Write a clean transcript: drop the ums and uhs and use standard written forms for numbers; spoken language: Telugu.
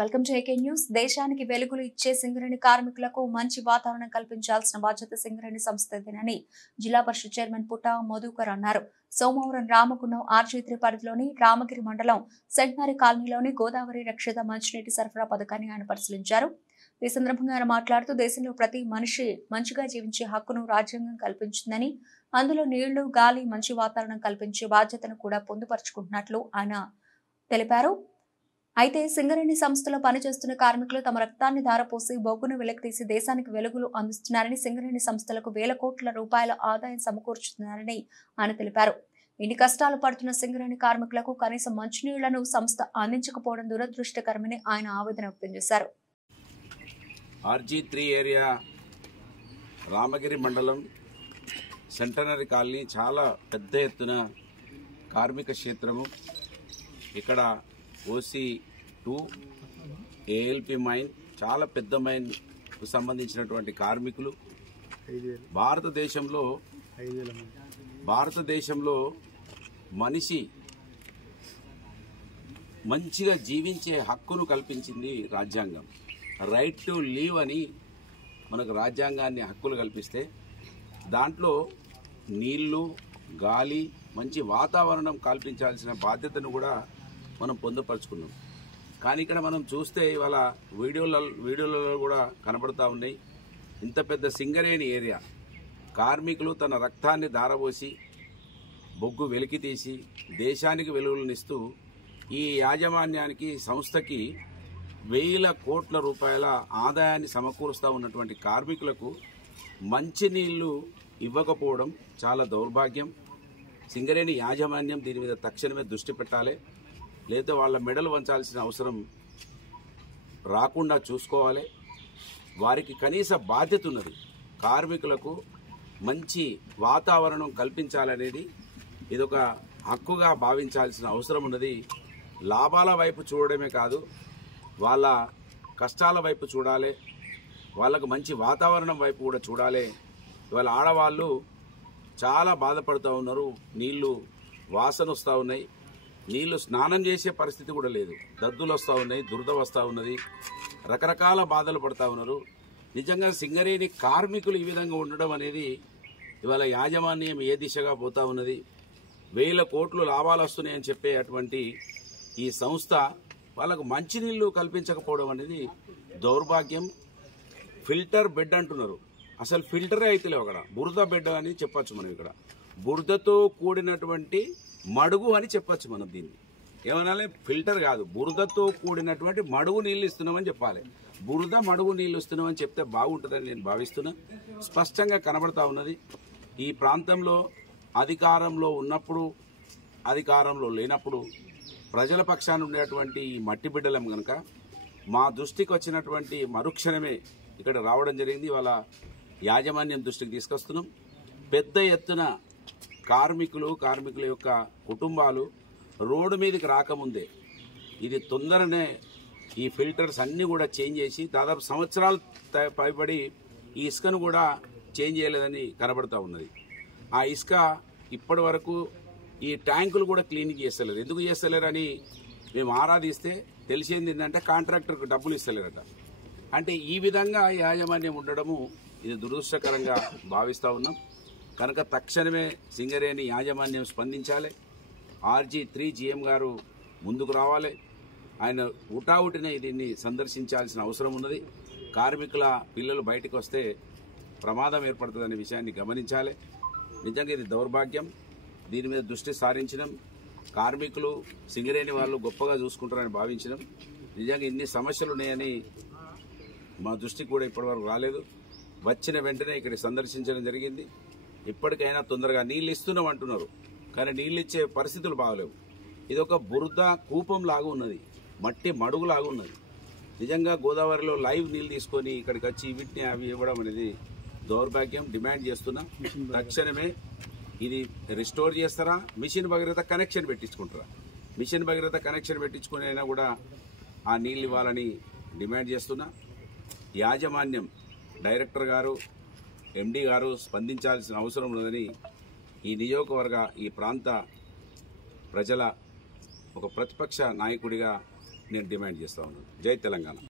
Welcome to AK news. దేశానికి వెలుగులు ఇచ్చే సింగరేణి కార్మికులకు మంచి వాతావరణం కల్పించాల్సిన బాధ్యత సింగరేణి సంస్థదేనని జిల్లా పరిషత్ చైర్మన్ పుట్ట మధుకర్ అన్నారు. సోమవారం రామగుండం ఆర్జీ3 పరిధిలోని రామగిరి మండలం సెంటనరీ కాలనీలోని గోదావరి రక్షిత మంచినీటి సరఫరా పథకాన్ని ఆయన పరిశీలించారు. ఈ సందర్భంగా ఆయన మాట్లాడుతూ దేశంలో ప్రతి మనిషి మంచిగా జీవించే హక్కును రాజ్యాంగం కల్పించిందని, అందులో నీళ్లు, గాలి, మంచి వాతావరణం కల్పించే బాధ్యతను కూడా పొందుపరుచుకుంటున్నట్లు ఆయన తెలిపారు. అయితే సింగరేణి సంస్థలో పనిచేస్తున్న కార్మికులు తమ రక్తాన్ని ధారపోసి బొగ్గును వెలికితీసి దేశానికి వెలుగులు అందిస్తున్నారని, సింగరేణి సంస్థలకు వేల కోట్ల రూపాయల ఆదాయం సమకూర్చుతున్నారని ఆయన తెలిపారు. ఇన్ని కష్టాలు పడుతున్న సింగరేణి కార్మికులకు కనీసం మంచినీళ్లను సంస్థ అందించకపోవడం దురదృష్టకరమని ఆయన ఆవేదన వ్యక్తం చేశారు. ఆర్జీ3 ఏరియా రామగిరి మండలం సెంటనరీ కాలనీ చాలా పెద్ద ఎత్తున కార్మిక క్షేత్రము. ఇక్కడ OC2 ALP మైన్ చాలా పెద్ద మైన్ కు సంబంధించినటువంటి కార్మికులు భారతదేశంలో మనిషి మంచిగా జీవించే హక్కును కల్పించింది రాజ్యాంగం. రైట్ టు లీవ్ అని మనకు రాజ్యాంగాన్ని హక్కులు కల్పిస్తే దాంట్లో నీళ్లు, గాలి, మంచి వాతావరణం కల్పించాల్సిన బాధ్యతను కూడా మనం పొందుపరుచుకున్నాం. కానీ ఇక్కడ మనం చూస్తే ఇవాళ వీడియోలలో కూడా కనబడుతూ ఉన్నాయి. ఇంత పెద్ద సింగరేణి ఏరియా కార్మికులు తన రక్తాన్ని ధారపోసి బొగ్గు వెలికి తీసి దేశానికి వెలుగులనిస్తూ ఈ యాజమాన్యానికి సంస్థకి వేల కోట్ల రూపాయల ఆదాయాన్ని సమకూరుస్తూ ఉన్నటువంటి కార్మికులకు మంచినీళ్లు ఇవ్వకపోవడం చాలా దౌర్భాగ్యం. సింగరేణి యాజమాన్యం దీని మీద తక్షణమే దృష్టి పెట్టాలి. లేదా వాళ్ళ మెడలు వంచాల్సిన అవసరం రాకుండా చూసుకోవాలి. వారికి కనీస బాధ్యత ఉన్నది. కార్మికులకు మంచి వాతావరణం కల్పించాలనేది ఇదొక హక్కుగా భావించాల్సిన అవసరం ఉన్నది. లాభాల వైపు చూడడమే కాదు, వాళ్ళ కష్టాల వైపు చూడాలి, వాళ్ళకు మంచి వాతావరణం వైపు కూడా చూడాలి. ఇవాళ ఆడవాళ్ళు చాలా బాధపడుతూ ఉన్నారు. నీళ్లు వాసన వస్తూ ఉన్నాయి. నీళ్లు స్నానం చేసే పరిస్థితి కూడా లేదు. దద్దులు వస్తూ ఉన్నాయి, దురద వస్తూ ఉన్నది, రకరకాల బాధలు పడుతూ ఉన్నారు. నిజంగా సింగరేణి కార్మికులు ఈ విధంగా ఉండడం అనేది ఇవాళ యాజమాన్యం ఏ దిశగా పోతా ఉన్నది. వేల కోట్లు లాభాలు వస్తున్నాయని చెప్పే అటువంటి ఈ సంస్థ వాళ్ళకు మంచినీళ్లు కల్పించకపోవడం అనేది దౌర్భాగ్యం. ఫిల్టర్ బెడ్ అంటున్నారు, అసలు ఫిల్టరే అయితే లేవు. అక్కడ బురద బెడ్ అని చెప్పచ్చు మనం. ఇక్కడ బురదతో కూడినటువంటి మడుగు అని చెప్పచ్చు మనం. దీన్ని ఏమనాలి? ఫిల్టర్ కాదు, బురదతో కూడినటువంటి మడుగు నీళ్లు ఇస్తున్నామని చెప్పాలి. బురద మడుగు నీళ్లు ఇస్తున్నామని చెప్తే బాగుంటుందని నేను భావిస్తున్నా. స్పష్టంగా కనబడతా ఉన్నది. ఈ ప్రాంతంలో అధికారంలో ఉన్నప్పుడు, అధికారంలో లేనప్పుడు ప్రజల పక్షాన ఉండేటువంటి ఈ మట్టి బిడ్డలం కనుక మా దృష్టికి వచ్చినటువంటి మరుక్షణమే ఇక్కడ రావడం జరిగింది. వాళ్ళ యాజమాన్యం దృష్టికి తీసుకొస్తున్నాం. పెద్ద ఎత్తున కార్మికుల యొక్క కుటుంబాలు రోడ్డు మీదకి రాకముందే ఇది తొందరనే ఈ ఫిల్టర్స్ అన్నీ కూడా చేంజ్ చేసి దాదాపు సంవత్సరాలు పైబడి ఈ ఇసుకను కూడా చేంజ్ చేయలేదని కనబడతా ఉన్నది. ఆ ఇసుక ఇప్పటి వరకు ఈ ట్యాంకులు కూడా క్లీనింగ్ చేస్తలేరు. ఎందుకు చేస్తలేరని మేము ఆరాధిస్తే తెలిసింది ఏంటంటే కాంట్రాక్టర్కు డబ్బులు ఇస్తలేరట. అంటే ఈ విధంగా యాజమాన్యం ఉండడము ఇది దురదృష్టకరంగా భావిస్తూ ఉన్నాం. కనుక తక్షణమే సింగరేణి యాజమాన్యం స్పందించాలి. RG3 GM గారు ముందుకు రావాలి. ఆయన ఉటావుటిన దీన్ని సందర్శించాల్సిన అవసరం ఉన్నది. కార్మికుల పిల్లలు బయటకు వస్తే ప్రమాదం ఏర్పడుతుందనే విషయాన్ని గమనించాలి. నిజంగా ఇది దౌర్భాగ్యం. దీని మీద దృష్టి సారించడం, కార్మికులు సింగరేణి వాళ్ళు గొప్పగా చూసుకుంటారని భావించడం, నిజంగా ఇన్ని సమస్యలు ఉన్నాయని మా దృష్టికి కూడా ఇప్పటివరకు రాలేదు. వచ్చిన వెంటనే ఇక్కడ సందర్శించడం జరిగింది. ఇప్పటికైనా తొందరగా నీళ్ళు ఇస్తున్నాం అంటున్నారు, కానీ నీళ్ళు ఇచ్చే పరిస్థితులు బాగలేవు. ఇదొక బురద కూపం లాగా ఉన్నది, మట్టి మడుగు లాగా ఉన్నది. నిజంగా గోదావరిలో లైవ్ నీళ్ళు తీసుకొని ఇక్కడికి వచ్చి వీటిని అవి ఇవ్వడం అనేది దౌర్భాగ్యం. డిమాండ్ చేస్తున్నా తక్షణమే ఇది రిస్టోర్ చేస్తారా, మిషన్ భగీరథ కనెక్షన్ పెట్టించుకుంటారా. మిషన్ భగీరథ కనెక్షన్ పెట్టించుకుని అయినా కూడా ఆ నీళ్ళు ఇవ్వాలని డిమాండ్ చేస్తున్నా. యాజమాన్యం డైరెక్టర్ గారు, MD గారు స్పందించాల్సిన అవసరం ఉన్నదని ఈ నియోజకవర్గ, ఈ ప్రాంత ప్రజల ఒక ప్రతిపక్ష నాయకుడిగా నేను డిమాండ్ చేస్తా ఉన్నాను. జై తెలంగాణ.